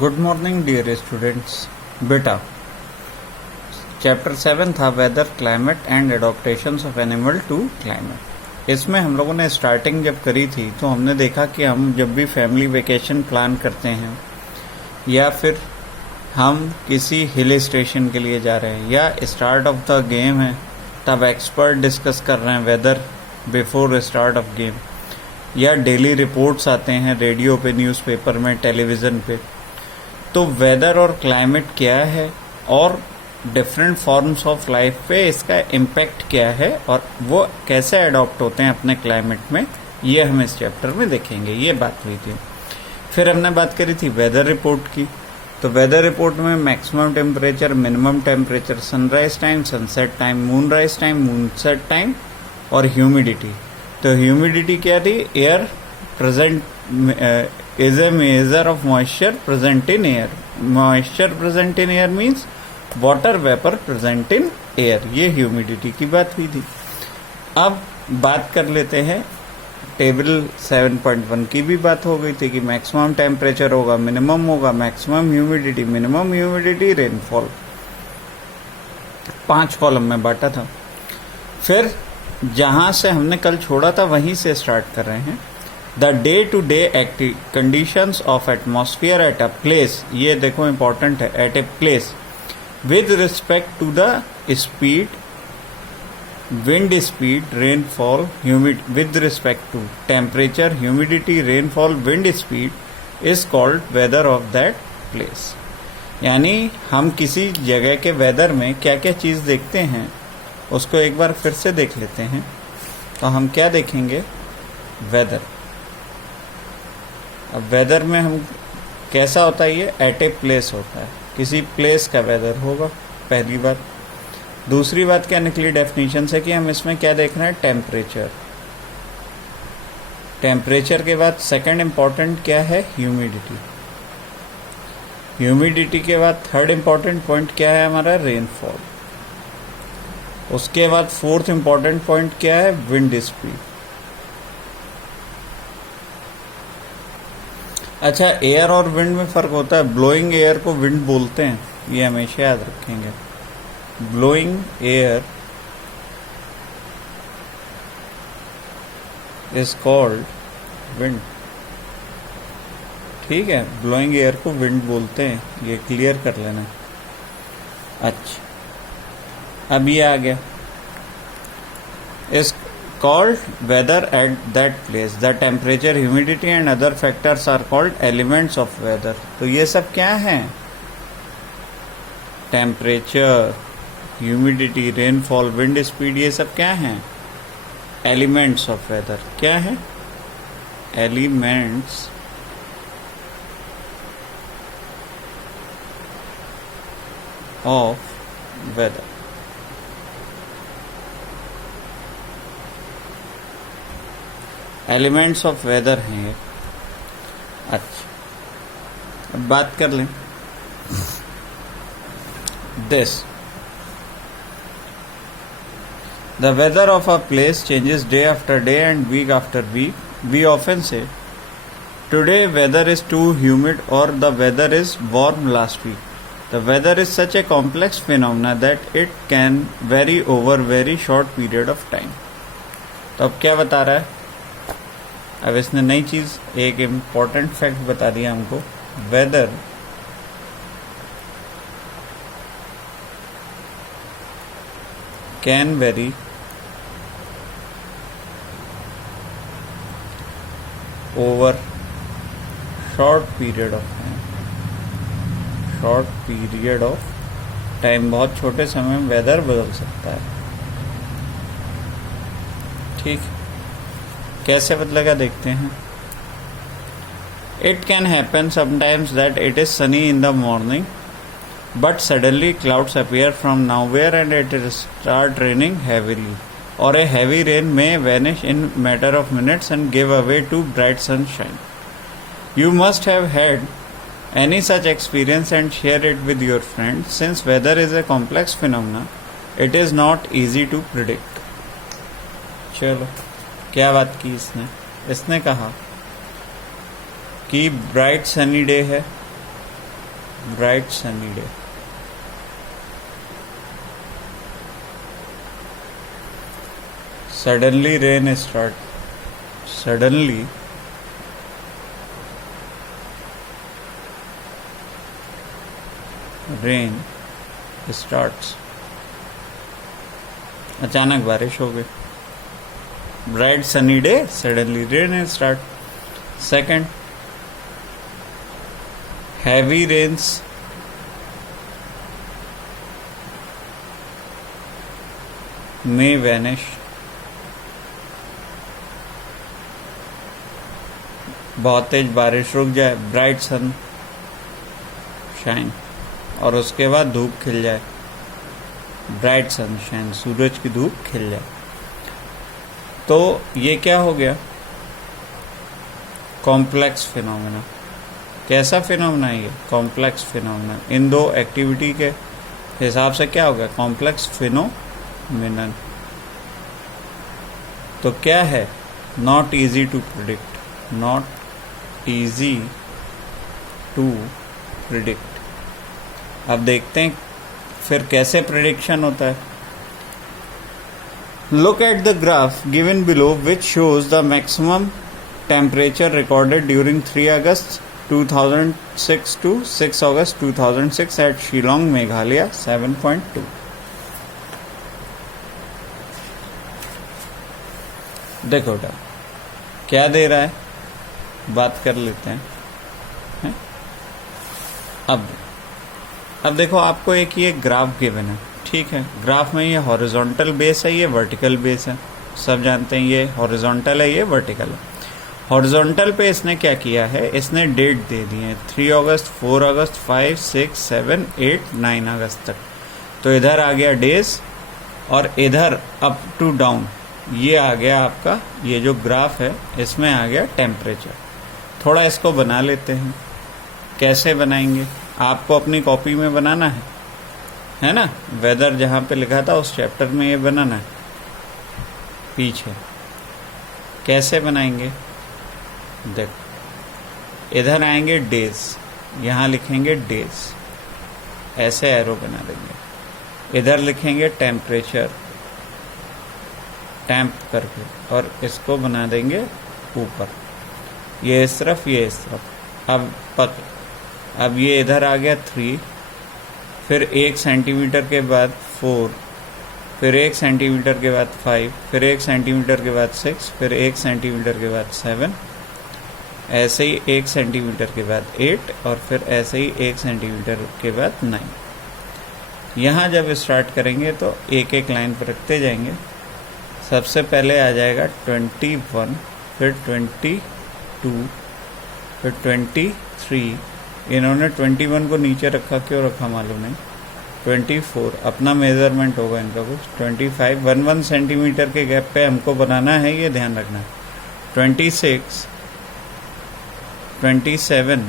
Good morning dear students. बेटा, chapter 7 था weather, climate and adaptations of animal to climate. इसमें हम लोगों ने स्टार्टिंग जब करी थी तो हमने देखा कि हम जब भी फैमिली वेकेशन प्लान करते हैं या फिर हम किसी हिल स्टेशन के लिए जा रहे हैं या स्टार्ट ऑफ द गेम है, तब एक्सपर्ट डिस्कस कर रहे हैं weather before start of game, या डेली रिपोर्ट्स आते हैं रेडियो पे, न्यूज़पेपर में, टेलीविज़न पे। तो वेदर और क्लाइमेट क्या है और डिफरेंट फॉर्म्स ऑफ लाइफ पे इसका इम्पैक्ट क्या है और वो कैसे अडॉप्ट होते हैं अपने क्लाइमेट में, ये हम इस चैप्टर में देखेंगे। ये बात हुई थी। फिर हमने बात करी थी वेदर रिपोर्ट की। तो वेदर रिपोर्ट में maximum temperature, minimum temperature, sunrise time, sunset time, Moonrise time, मूनसेट time और ह्यूमिडिटी। तो ह्यूमिडिटी क्या थी? Air present is a measure of moisture present in air. Moisture present in air means water vapor present in air. ये humidity की बात हुई थी। अब बात कर लेते हैं टेबल 7.1 की भी बात हो गई थी कि मैक्सिमम टेम्परेचर होगा, मिनिमम होगा, maximum humidity, minimum humidity, rainfall. 5 column में बांटा था। फिर जहां से हमने कल छोड़ा था वहीं से स्टार्ट कर रहे हैं। The day to day active conditions of atmosphere at a place, ये देखो इंपॉर्टेंट है, at a place with respect to the speed, wind speed, rainfall, with respect to temperature, humidity, rainfall, wind speed is called weather of that place. यानी हम किसी जगह के weather में क्या क्या चीज़ देखते हैं उसको एक बार फिर से देख लेते हैं। तो हम क्या देखेंगे? वेदर। अब वेदर में हम कैसा होता है? ये एट ए प्लेस होता है, किसी प्लेस का वेदर होगा, पहली बात। दूसरी बात क्या निकली डेफिनेशन से कि हम इसमें क्या देख रहे हैं? टेम्परेचर। टेम्परेचर के बाद सेकंड इंपॉर्टेंट क्या है? ह्यूमिडिटी। ह्यूमिडिटी के बाद थर्ड इंपॉर्टेंट पॉइंट क्या है हमारा? रेनफॉल। उसके बाद फोर्थ इंपॉर्टेंट पॉइंट क्या है? Wind speed. अच्छा, एयर और विंड में फ़र्क होता है। ब्लोइंग एयर को विंड बोलते हैं, ये हमेशा याद रखेंगे। Blowing air is called wind. ठीक है, ब्लोइंग एयर को विंड बोलते हैं, ये क्लियर कर लेना। अच्छा, अब ये आ गया, इस called weather at that place. The temperature, humidity and other factors are called elements of weather. तो ये सब क्या हैं? Temperature, humidity, rainfall, wind speed, ये सब क्या हैं? Elements of weather. क्या है? Elements of weather. Elements of weather हैं। अच्छा, अब बात कर लें this. The weather of a place changes day after day and week after week. We often say today weather is too humid और the weather is warm last week. The weather is such a complex phenomena that it can vary over very short period of time. तो अब क्या बता रहा है? अब इसने नई चीज़, एक इम्पॉर्टेंट फैक्ट बता दिया हमको। Weather can vary over short period of time. Short period of time, बहुत छोटे समय में वेदर बदल सकता है। ठीक, कैसे बदलेगा देखते हैं। It can happen sometimes that it is sunny in the morning but suddenly clouds appear from nowhere and it is start raining heavily, और a heavy rain may vanish in matter of minutes and give away to bright sunshine. You must have had any such experience and share it with your friends. Since weather is a complex phenomena, it is not easy to predict. चलो, क्या बात की इसने कहा कि bright sunny day है bright sunny day. Suddenly rain starts. अचानक बारिश हो गई. Bright sunny day, suddenly rain start. Second, heavy rains may vanish. बहुत तेज बारिश रुक जाए, ब्राइट सन शाइन, और उसके बाद धूप खिल जाए. ब्राइट सनशाइन, सूरज की धूप खिल जाए. तो ये क्या हो गया? Complex phenomena. कैसा फिनोमेना है ये? Complex phenomena. इन दो एक्टिविटी के हिसाब से क्या हो गया? Complex phenomenon. तो क्या है? Not easy to predict. Not easy to predict. अब देखते हैं फिर कैसे प्रिडिक्शन होता है. Look at the graph given below which shows the maximum temperature recorded during 3 August 2006 to 6 August 2006 at Shillong, Meghalaya 7.2. देखो क्या दे रहा है, बात कर लेते हैं. अब देखो आपको एक ये ग्राफ गिवन है, ठीक है. ग्राफ में ये हॉरिजॉन्टल बेस है, ये वर्टिकल बेस है. सब जानते हैं ये हॉरिजॉन्टल है, ये वर्टिकल है. हॉरिजॉन्टल पे इसने क्या किया है? इसने डेट दे दी है 3 अगस्त, 4 अगस्त, 5, 6, 7, 8, 9 अगस्त तक. तो इधर आ गया डेज और इधर अप टू डाउन ये आ गया आपका, ये जो ग्राफ है इसमें आ गया टेम्परेचर. थोड़ा इसको बना लेते हैं. कैसे बनाएंगे? आपको अपनी कॉपी में बनाना है ना. वेदर जहाँ पे लिखा था उस चैप्टर में ये बनाना है पीछे. कैसे बनाएंगे? देखो इधर आएंगे डेज, यहाँ लिखेंगे डेज, ऐसे एरो बना देंगे. इधर लिखेंगे टेम्परेचर, टैम्प करके, और इसको बना देंगे ऊपर, ये इस तरफ, ये इस तरफ. अब ये इधर आ गया 3, फिर 1 सेंटीमीटर के बाद 4, फिर 1 सेंटीमीटर के बाद 5, फिर 1 सेंटीमीटर के बाद 6, फिर 1 सेंटीमीटर के बाद 7, ऐसे ही 1 सेंटीमीटर के बाद 8, और फिर ऐसे ही 1 सेंटीमीटर के बाद 9. यहाँ जब स्टार्ट करेंगे तो एक एक लाइन पर रखते जाएंगे. सबसे पहले आ जाएगा 21, फिर 22, फिर 23. इन्होंने 21 को नीचे रखा, क्यों रखा मालूम नहीं. 24 अपना मेजरमेंट होगा इनका कुछ. 25 1 सेंटीमीटर के गैप पे हमको बनाना है, ये ध्यान रखना है. 26, 27,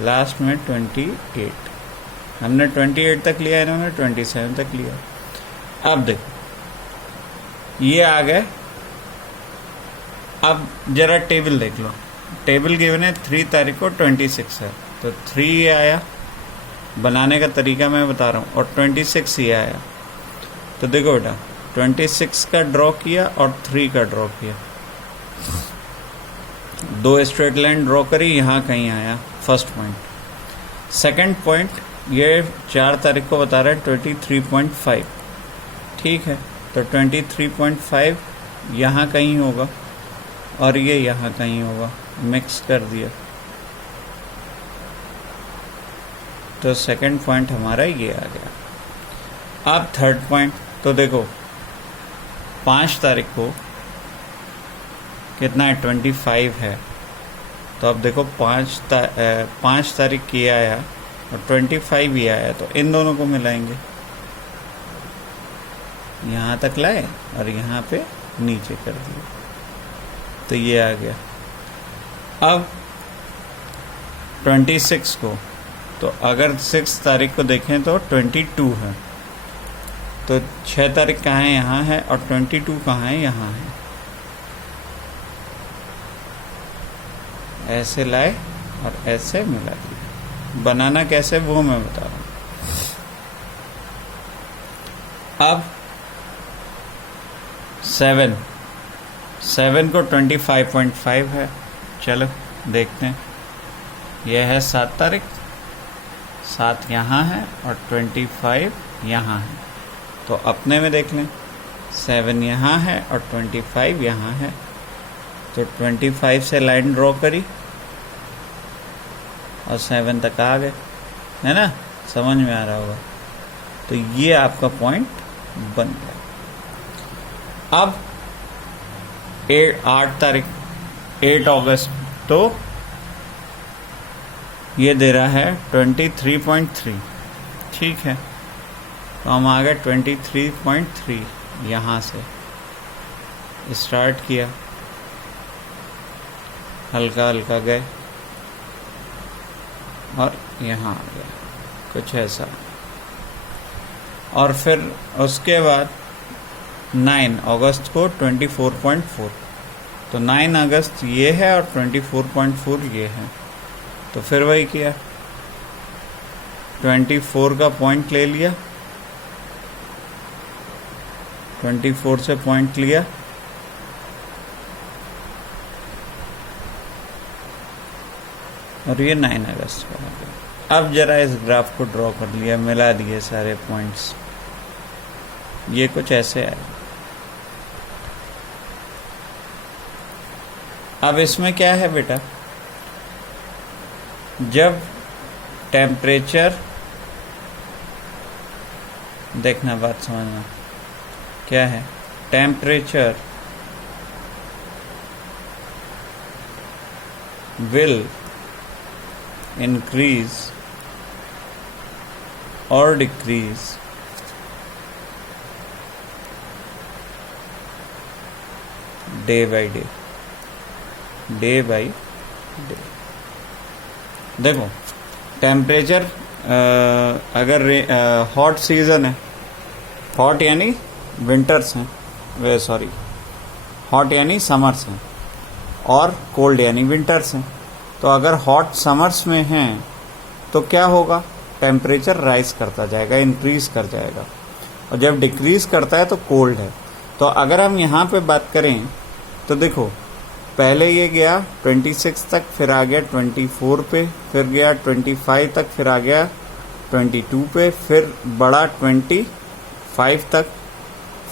लास्ट में 28. हमने 28 तक लिया, इन्होंने 27 तक लिया. अब देखो ये आ गए. अब जरा टेबल देख लो. टेबल गिवन है 3 तारीख को 26 है, तो 3 ये आया. बनाने का तरीका मैं बता रहा हूँ. और 26 ये आया. तो देखो बेटा 26 का ड्रॉ किया और 3 का ड्रॉ किया. 2 स्ट्रेट लाइन ड्रॉ करी, यहाँ कहीं आया फर्स्ट पॉइंट. सेकंड पॉइंट ये 4 तारीख को बता रहा है 23.5. ठीक है, तो 23.5 यहाँ कहीं होगा और ये यहाँ कहीं होगा. मिक्स कर दिया तो सेकंड पॉइंट हमारा ये आ गया. अब थर्ड पॉइंट, तो देखो 5 तारीख को कितना है? 25 है. तो अब देखो 5 तारीख की आया और 25 ही आया, तो इन दोनों को मिलाएंगे. यहाँ तक लाए और यहाँ पे नीचे कर दिया, तो ये आ गया. अब 26 को, तो अगर 6 तारीख को देखें तो 22 है, तो 6 तारीख कहाँ है? यहाँ है. और 22 कहाँ है? यहाँ है. ऐसे लाए और ऐसे मिला दिया. बनाना कैसे वो मैं बता रहा हूँ। अब 7 को 25.5 है, चलो देखते हैं। यह है 7 तारीख, 7 यहाँ है और 25 यहाँ है, तो अपने में देख लें 7 यहाँ है और 25 यहाँ है, तो 25 से लाइन ड्रॉ करी और 7 तक आ गए, है ना, समझ में आ रहा होगा। तो ये आपका पॉइंट बन गया। अब 8 तारीख 8 अगस्त, तो ये दे रहा है 23.3, ठीक है, तो हम आ गए 23.3, यहाँ से स्टार्ट किया, हल्का हल्का गए और यहाँ आ गया, कुछ ऐसा। और फिर उसके बाद 9 अगस्त को 24.4, तो 9 अगस्त ये है और 24.4 ये है, तो फिर वही किया, 24 का पॉइंट ले लिया, 24 से पॉइंट लिया, और ये 9 अगस्त का हो गया। अब जरा इस ग्राफ को ड्रॉ कर लिया, मिला दिए सारे पॉइंट्स, ये कुछ ऐसे आए। अब इसमें क्या है बेटा, जब टेम्परेचर, देखना बात समझना क्या है, temperature will increase or decrease day by day, day by day। देखो टेम्परेचर अगर हॉट सीजन है, हॉट यानी विंटर्स हैं, वे सॉरी हॉट यानी समर्स हैं, और कोल्ड यानी विंटर्स हैं। तो अगर हॉट समर्स में हैं तो क्या होगा, टेम्परेचर राइज करता जाएगा, इंक्रीज कर जाएगा, और जब डिक्रीज करता है तो कोल्ड है। तो अगर हम यहाँ पे बात करें तो देखो पहले ये गया 26 तक, फिर आ गया 24 पे, फिर गया 25 तक, फिर आ गया 22 पे, फिर बढ़ा 25 तक,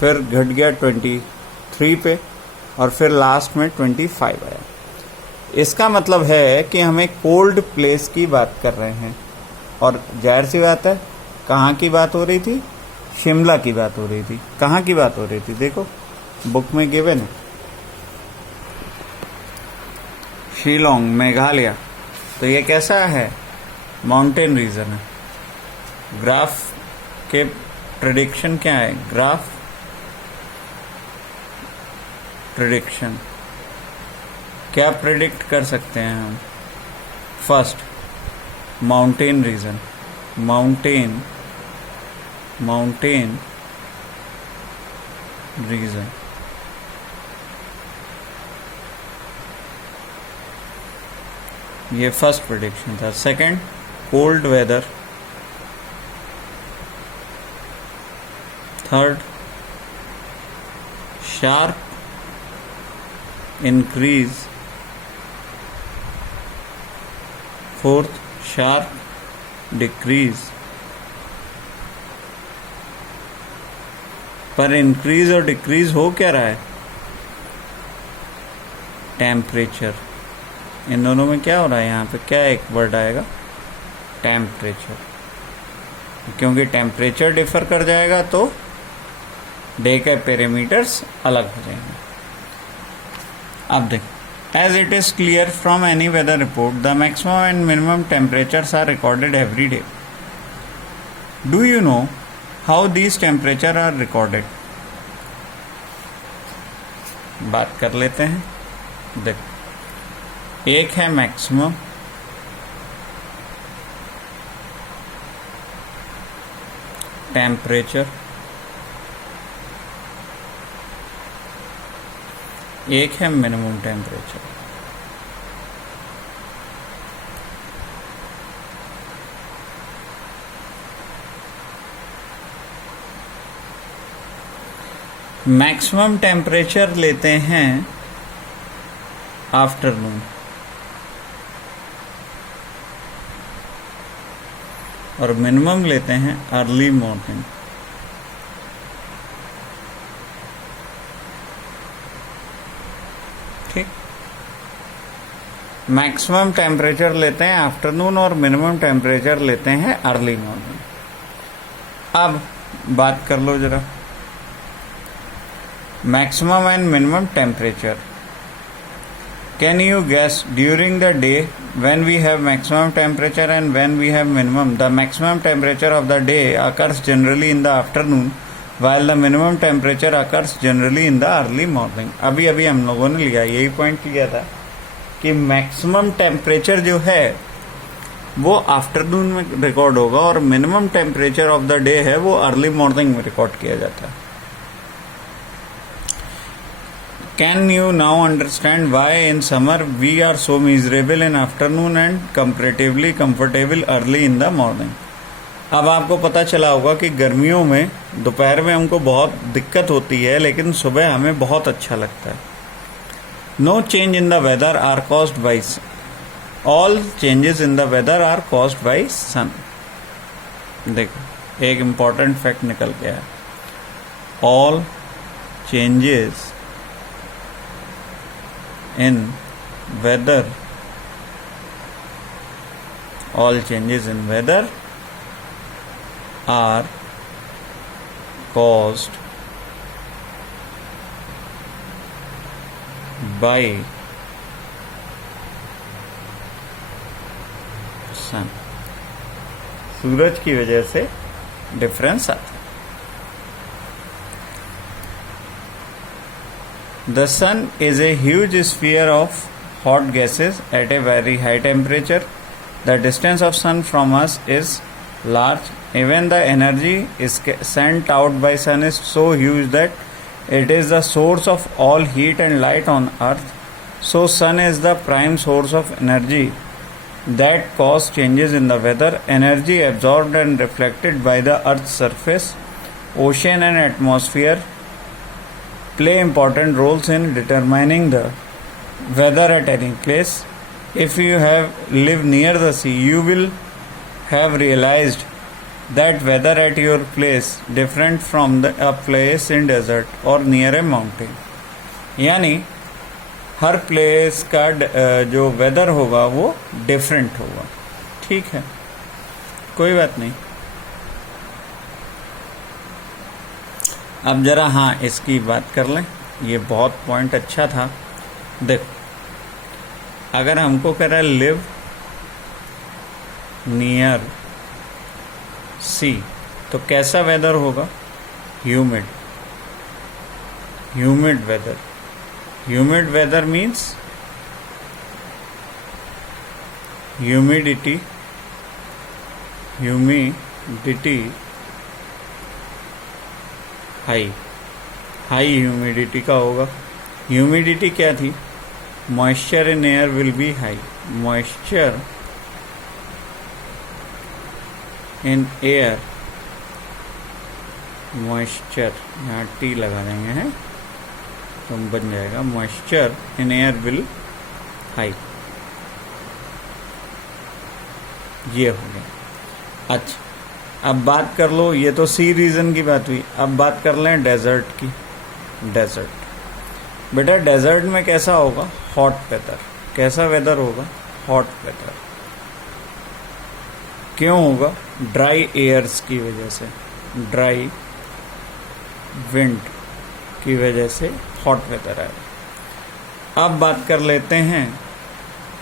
फिर घट गया 23 पे, और फिर लास्ट में 25 आया। इसका मतलब है कि हमें कोल्ड प्लेस की बात कर रहे हैं, और जाहिर सी बात है कहाँ की बात हो रही थी, शिमला की बात हो रही थी। कहाँ की बात हो रही थी, देखो बुक में गिवन है, शिलोंग, मेघालय। तो ये कैसा है, माउंटेन रीजन है। ग्राफ के प्रेडिक्शन क्या है, ग्राफ प्रेडिक्शन क्या प्रेडिक्ट कर सकते हैं हम, first mountain region, mountain region, ये फर्स्ट प्रेडिक्शन था। Second cold weather, third sharp increase, fourth sharp decrease. पर इंक्रीज और डिक्रीज हो क्या रहा है, टेम्परेचर। इन दोनों में क्या हो रहा है, यहाँ पे क्या एक वर्ड आएगा, टेम्परेचर, क्योंकि टेम्परेचर डिफर कर जाएगा तो डे के पैरामीटर्स अलग हो जाएंगे। अब देख, as it is clear from any weather report the maximum and minimum temperatures are recorded every day. Do you know how these temperature are recorded. बात कर लेते हैं। देख, एक है मैक्सिमम, टेम्परेचर, एक है मिनिमम टेम्परेचर। मैक्सिमम टेम्परेचर लेते हैं आफ्टरनून और मिनिमम लेते हैं अर्ली मॉर्निंग। ठीक, मैक्सिमम टेम्परेचर लेते हैं आफ्टरनून और मिनिमम टेम्परेचर लेते हैं अर्ली मॉर्निंग। अब बात कर लो जरा maximum and minimum temperature. Can you guess during the day when we have maximum temperature and when we have minimum? The maximum temperature of the day occurs generally in the afternoon while the minimum temperature occurs generally in the early morning. अभी अभी हम लोगों ने लिया, यही point लिया था कि मैक्सिमम टेम्परेचर जो है वो आफ्टरनून में रिकॉर्ड होगा और minimum temperature of the day है वो अर्ली मॉर्निंग में रिकॉर्ड किया जाता है। Can you now understand why in summer we are so miserable in afternoon and comparatively comfortable early in the morning? अब आपको पता चला होगा कि गर्मियों में दोपहर में हमको बहुत दिक्कत होती है लेकिन सुबह हमें बहुत अच्छा लगता है। No change in the weather are caused by all changes in the weather are caused by sun. देखो एक इम्पॉर्टेंट फैक्ट निकल गया है, all changes in weather, all changes in weather are caused by sun. सूरज की वजह से difference आता है। The sun is a huge sphere of hot gases at a very high temperature. The distance of sun from us is large. Even the energy is sent out by sun is so huge that it is the source of all heat and light on earth. So sun is the prime source of energy that cause changes in the weather. Energy absorbed and reflected by the earth's surface, ocean and atmosphere play important roles in determining the weather at any place. If you have lived near the sea, you will have realized that weather at your place different from a place in desert or near a mountain. यानी हर place का जो weather होगा वो different होगा। ठीक है, कोई बात नहीं। अब जरा हाँ इसकी बात कर लें, ये बहुत पॉइंट अच्छा था। देखो अगर हमको कह रहा है लिव नियर सी तो कैसा वेदर होगा? Humid, humid weather. Humid weather means humidity, humidity high, high humidity का होगा। ह्यूमिडिटी क्या थी? Moisture in air will be high, moisture in air, moisture यहाँ टी लगा देंगे हैं तो बन जाएगा moisture in air will high. ये हो गया। अच्छा अब बात कर लो, ये तो सी रीजन की बात हुई, अब बात कर लें डेजर्ट की। डेजर्ट बेटा डेजर्ट में कैसा होगा? Hot weather. कैसा वेदर होगा? Hot weather. क्यों होगा? ड्राई एयर्स की वजह से, ड्राई विंड की वजह से हॉट वेदर आएगा। अब बात कर लेते हैं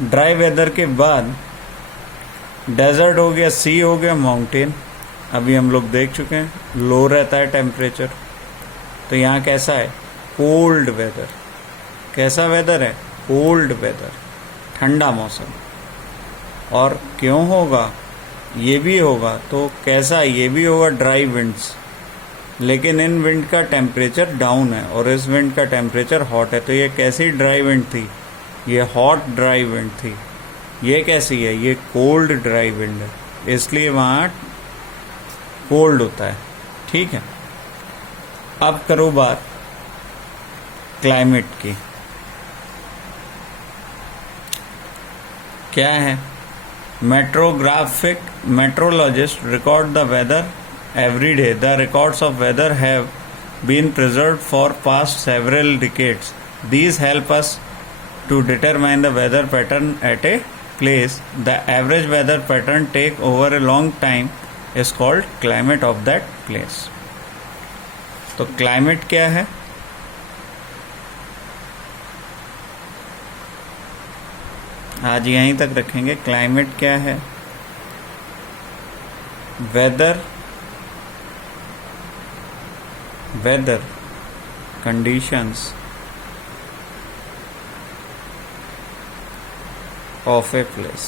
ड्राई वेदर के बाद डेजर्ट हो गया, सी हो गया, माउंटेन। अभी हम लोग देख चुके हैं लो रहता है टेम्परेचर, तो यहाँ कैसा है? Cold weather. कैसा वेदर है? कोल्ड वेदर, ठंडा मौसम। और क्यों होगा? ये भी होगा तो कैसा? ये भी होगा ड्राई विंड्स, लेकिन इन विंड का टेम्परेचर डाउन है और इस विंड का टेम्परेचर हॉट है। तो ये कैसी ड्राई विंड थी? ये हॉट ड्राई विंड थी। ये कैसी है? ये कोल्ड ड्राई विंड है, इसलिए वहाँ कोल्ड होता है। ठीक है, अब करो बात क्लाइमेट की। क्या है? meteorologists record the weather every day. The records of weather have been preserved for past several decades. These help us to determine the weather pattern at a place. The average weather pattern take over a long time is called climate of that place. तो climate क्या है? आज यहीं तक रखेंगे। Climate क्या है? Weather conditions of a place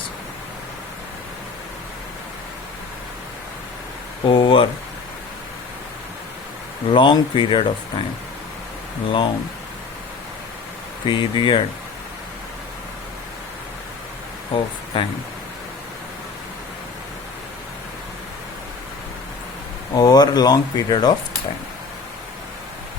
over long period of time, long period of time, over long period of time.